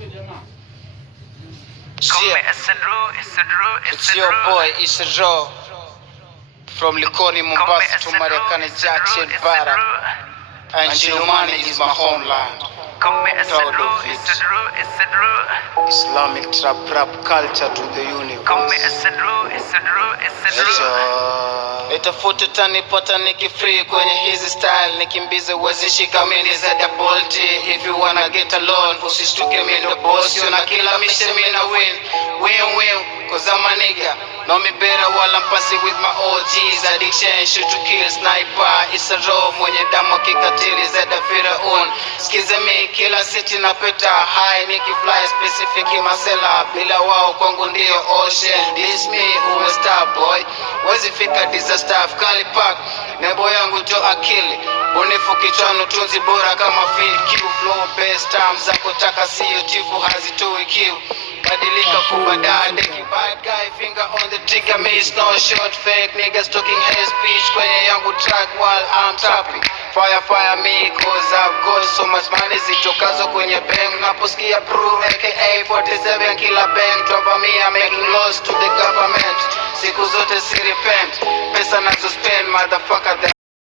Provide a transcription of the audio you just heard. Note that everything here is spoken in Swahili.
It's your boy Isro from Likoni, Mombasa to Marekani, Jackson, Barak, and Chilumani is my homeland. Proud of it. Islamic trap rap culture to the universe. Itafuta tanipata nikifree kwenye hizi style, nikimbize wezi shika mini za bolti. If you wanna get alone, usistuke mi ndo boss. Yona kila mise mina win, cause I'm a nigga. Know me better while I'm passing with my OGs. Addiction, shoot to kill, sniper. It's a raw, mwenye damu kikatili zeda Firaun. Skize me, kila city na peta high. Niki fly specific masela, bila wao kwangu ndio ocean. This me, uwe star boy. Wezi fika disaster, Kali Park. Nebo yangu jo akili. Bunifu kichwani tunzi bora kama feel Q. Flow best time zako taka siyo tifu hazitoi kiu. Badilika kubada deki bad guy finger on the trigger. Me is no short fake niggas talking hate speech kwenye yangu track while I'm tapping. Fire me cause I've got so much money. Zitokazo kwenye bank naposikia brew aka 47 kila bank. Drop me I'm making loss to the government. Siku zote si repent. Pesa nazo spend motherfucker.